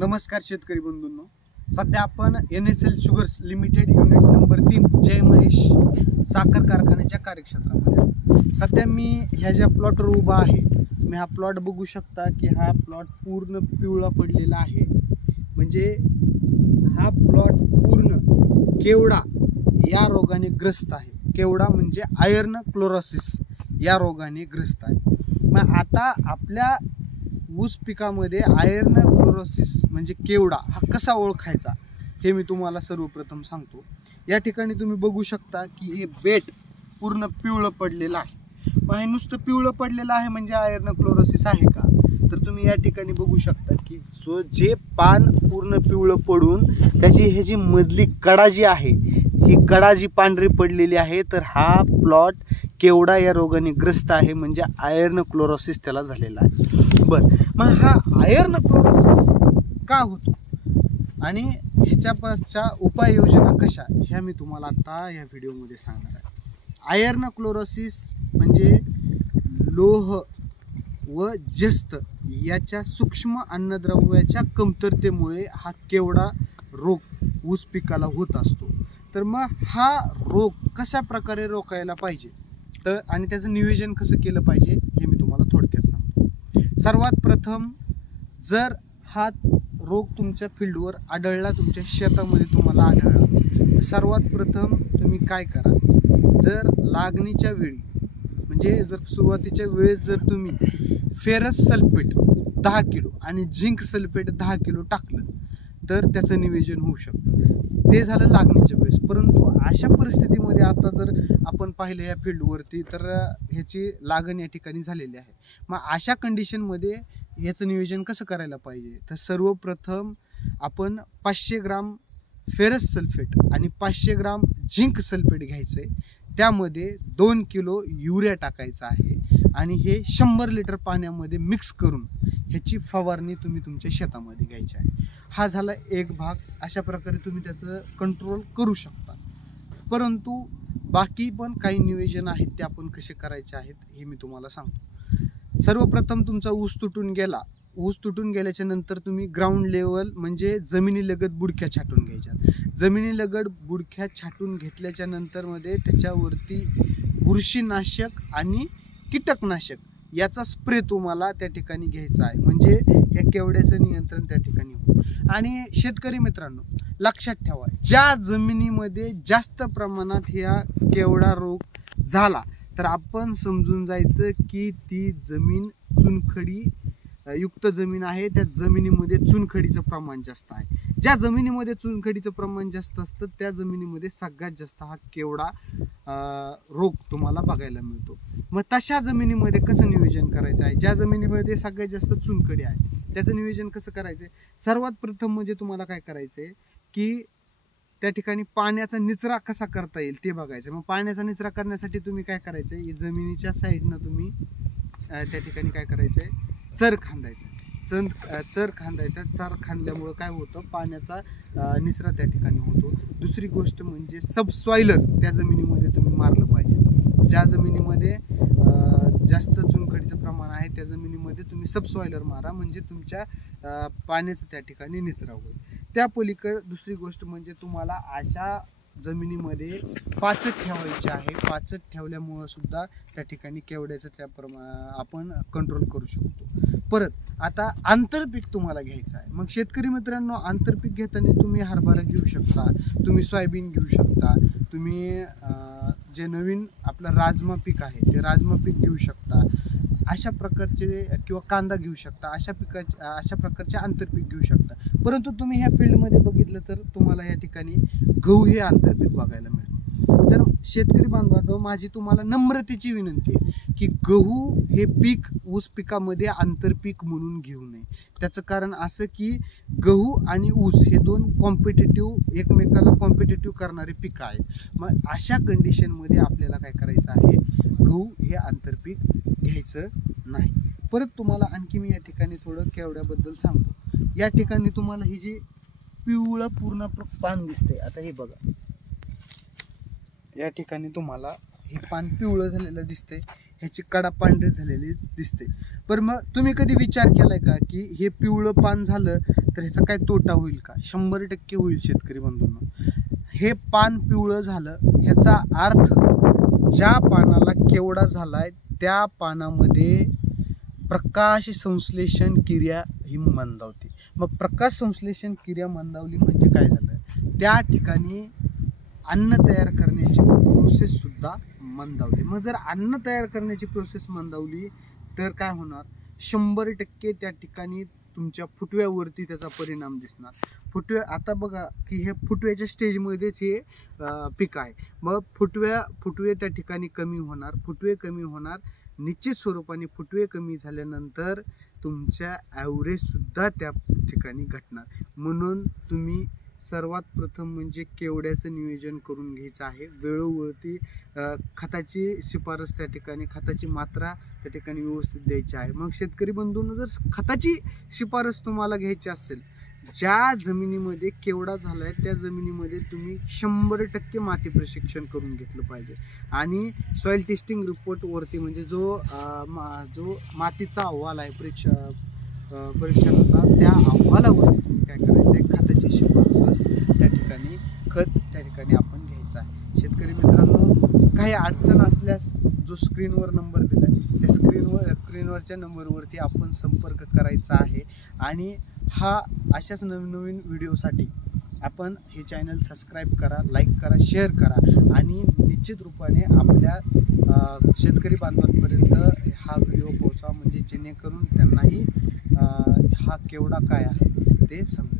नमस्कार शेतकरी बंधूंनो, सध्या आपण NSL sugars limited unit number 3 जय महेश साखर कारखान्याच्या कार्यक्षेत्रामध्ये सध्या मी ह्या ज्या प्लॉटवर उभा आहे, तुम्ही हा प्लॉट बघू शकता की हा प्लॉट पूर्ण पिवळा पडलेला आहे. म्हणजे हा प्लॉट पूर्ण केवडा या रोगाने ग्रस्त आहे. केवडा म्हणजे आयर्न क्लोरोसिस या रोगाने ग्रस्त आहे. मग आता आपल्या ऊस पिकामध्ये आयर्न क्लोरोसिस म्हणजे केवडा हा कसा ओळखायचा हे मी तुम्हाला सर्वप्रथम सांगतो. या ठिकाणी तुम्ही बघू शकता की हे बेट पूर्ण पिवळं पडलेलं आहे. मग हे नुसतं पिवळं पडलेलं आहे म्हणजे आयर्न क्लोरोसिस आहे का? तर तुम्ही या ठिकाणी बघू शकता की जे पान पूर्ण पिवळं पडून त्याची हे जी मधली कडा जी आहे, ही कडा जी पांढरी पडलेली आहे, तर हा प्लॉट केवडा या रोगाने ग्रस्त आहे. म्हणजे आयर्न क्लोरोसिस त्याला झालेला आहे. बरं, मग हा आयर्न क्लोरोसिस का होतो आणि ह्याच्या उपाययोजना कशा ह्या मी तुम्हाला आता या व्हिडिओमध्ये सांगणार आहे. आयर्न क्लोरोसिस म्हणजे लोह व जस्त याच्या सूक्ष्म अन्नद्रव्याच्या कमतरतेमुळे हा केवडा रोग ऊस पिकाला होत असतो. तर मग हा रोग कशा प्रकारे रोखायला पाहिजे तर आणि त्याचं नियोजन कसं केलं पाहिजे हे मी तुम्हाला थोडक्यात सांगतो. सर्वात प्रथम, जर हा रोग तुमच्या फील्डवर आढळला, तुमच्या शेतामध्ये तुम्हाला आढळला, तर सर्वात प्रथम तुम्ही काय करा, जर लागणीच्या वेळी म्हणजे जर सुरुवातीच्या वेळेस जर तुम्ही फेरस सल्फेट 10 किलो आणि झिंक सल्फेट 10 किलो टाकलं तर त्याचं नियोजन होऊ शकतं. ते झालं लागणीच्या वेळेस. परंतु अशा परिस्थितीमध्ये आता जर आपण पाहिलं या फील्डवरती तर ह्याची लागण या ठिकाणी झालेली आहे. मग अशा कंडिशनमध्ये याचं नियोजन कसं करायला पाहिजे तर सर्वप्रथम आपण 500 ग्राम फेरस सल्फेट आणि 500 ग्राम झिंक सल्फेट घ्यायचं आहे. त्यामध्ये 2 किलो युरिया टाकायचा आहे आणि हे 100 लिटर पाण्यामध्ये मिक्स करून ह्याची फवारणी तुम्ही तुमच्या शेतामध्ये घ्यायची आहे. हा झाला एक भाग. अशा प्रकारे तुम्ही त्याचं कंट्रोल करू शकता. परंतु बाकी पण काही नियोजन आहेत ते आपण कसे करायचे आहेत हे मी तुम्हाला सांगतो. सर्वप्रथम तुमचा ऊस तुटून गेला. ऊस तुटून गेल्याच्या नंतर तुम्ही ग्राउंड लेवल म्हणजे जमिनीलगत बुडक्या छाटून घ्यायच्या. जमिनीलगत बुडक्या छाटून घेतल्याच्या नंतर मध्ये त्याच्यावरती बुरशीनाशक आणि कीटकनाशक याचा स्प्रे तुम्हाला त्या ठिकाणी घ्यायचा आहे. म्हणजे या केवड्याचं नियंत्रण त्या ठिकाणी होईल. आणि शेतकरी मित्रांनो, लक्षात ठेवा, ज्या जमिनीमध्ये जास्त प्रमाणात ह्या केवडा रोग झाला तर आपण समजून जायचं की ती जमीन चुनखडी युक्त जमीन आहे. त्या जमिनीमध्ये चुनखडीचं प्रमाण जास्त आहे. ज्या जमिनीमध्ये चुनखडीचं प्रमाण जास्त असतं त्या जमिनीमध्ये सगळ्यात जास्त हा केवडा रोग तुम्हाला बघायला मिळतो. मग तशा जमिनीमध्ये कसं नियोजन करायचं आहे, ज्या जमिनीमध्ये सगळ्यात जास्त चुनखडी आहे त्याचं नियोजन कसं करायचं आहे. सर्वात प्रथम म्हणजे तुम्हाला काय करायचं आहे की त्या ठिकाणी पाण्याचा निचरा कसा करता येईल ते बघायचं. मग पाण्याचा निचरा करण्यासाठी तुम्ही काय करायचं आहे, जमिनीच्या साईडनं तुम्ही त्या ठिकाणी काय करायचं आहे, चर खांदायचा. चर खांदल्यामुळं काय होतं, पाण्याचा निचरा त्या ठिकाणी होतो. दुसरी गोष्ट म्हणजे सबसॉइलर त्या जमिनीमध्ये तुम्ही मारलं पाहिजे. ज्या जमिनीमध्ये जास्त चुनखडीचं प्रमाण आहे त्या जमिनीमध्ये तुम्ही सबसॉइलर मारा. म्हणजे तुमच्या पाण्याचं त्या ठिकाणी निचरा होईल. त्या पलीकडे दुसरी गोष्ट म्हणजे तुम्हाला अशा जमिनीमध्ये पाचट ठेवायचे आहे. पाचट ठेवल्यामुळं सुद्धा त्या ठिकाणी केवड्याचं आपण कंट्रोल करू शकतो. परत आता आंतरपीक तुम्हाला घ्यायचं आहे. मग शेतकरी मित्रांनो, आंतरपीक घेताना तुम्ही हरभरा घेऊ शकता, तुम्ही सोयाबीन घेऊ शकता, तुम्ही जे नवीन आपलं राजमा पीक आहे ते राजमा पीक घेऊ शकता. अशा प्रकारचे किंवा कांदा घेऊ शकता. अशा प्रकारचे आंतरपीक घेऊ शकता. परंतु तुम्ही ह्या फील्डमध्ये बघितलं तर तुम्हाला या ठिकाणी गहू हे आंतरपीक बघायला मिळेल. तर शेतकरी बांधवांनो, माझी तुम्हाला नम्रतेची विनंती आहे की गहू हे पीक ऊस पिकामध्ये आंतरपीक म्हणून घेऊ नये. त्याचं कारण असं की गहू आणि ऊस हे दोन एकमेकाला कॉम्पिटिटिव्ह करणारे पिकं आहेत. मग अशा कंडिशनमध्ये आपल्याला काय करायचं आहे, गहू हे आंतरपीक घ्यायचं नाही. परत तुम्हाला आणखी मी या ठिकाणी थोडं केवड्याबद्दल सांगतो. या ठिकाणी तुम्हाला ही जी पिवळं पूर्ण पान दिसतंय, आता हे बघा, या ठिकाणी तुम्हाला हे पान पिवळं झालेलं दिसतंय. ह्याची कडा पांढरी झालेली दिसते. पण मग तुम्ही कधी विचार केलाय का की हे पिवळं पान झालं तर ह्याचा काय तोटा होईल का? 100% होईल शेतकरी बंधूंनो. हे पान पिवळं झालं ह्याचा अर्थ ज्या पानाला केवडा झालाय त्या पानामध्ये प्रकाश संश्लेषण क्रिया ही मंदावते. मग प्रकाश संश्लेषण क्रिया मंदावली म्हणजे काय झालं, त्या ठिकाणी अन्न तयार करण्याची प्रोसेस सुद्धा मंदावली. मग जर अन्न तयार करण्याची प्रोसेस मंदावली तर काय होणार, 100% त्या ठिकाणी तुमच्या फुटव्यावरती त्याचा परिणाम दिसणार. फुटव्या आता बघा की हे फुटव्याच्या स्टेजमध्येच हे पीक आहे. मग फुटवे त्या ठिकाणी कमी होणार. फुटवे कमी होणार निश्चित स्वरूपाने. फुटवे कमी झाल्यानंतर तुमच्या ॲव्हरेजसुद्धा त्या ठिकाणी घटणार. म्हणून तुम्ही सर्वात प्रथम म्हणजे केवड्याचं नियोजन करून घ्यायचं आहे. वेळोवेळी खताची शिफारस त्या ठिकाणी, खताची मात्रा त्या ठिकाणी व्यवस्थित द्यायची आहे. मग शेतकरी बंधूंनो, जर खताची शिफारस तुम्हाला घ्यायची असेल, ज्या जमिनीमध्ये केवडा झाला आहे त्या जमिनीमध्ये तुम्ही 100% माती प्रशिक्षण करून घेतलं पाहिजे. आणि सॉईल टेस्टिंग रिपोर्टवरती म्हणजे जो मातीचा अहवाल आहे परीक्षणाचा, त्या अहवालावरती तुम्ही काय करायचं आहे, खताची शिफारस त्या ठिकाणी, खत त्या ठिकाणी आपण घ्यायचं आहे. शेतकरी मित्रांनो, काही अडचण असल्यास जो स्क्रीनवर नंबर दिला आहे त्या स्क्रीनवरच्या नंबरवरती आपण संपर्क करायचा आहे. आणि अशाच नवीन व्हिडिओसाठी आपण हे चॅनल सबस्क्राईब करा, लाईक करा, शेअर करा आणि निश्चित रूपाने आपल्या शेतकरी बांधवांपर्यंत हा व्हिडिओ पोहोचा, म्हणजे जेणेकरून त्यांनाही हा केवडा काय आहे ते समजेल.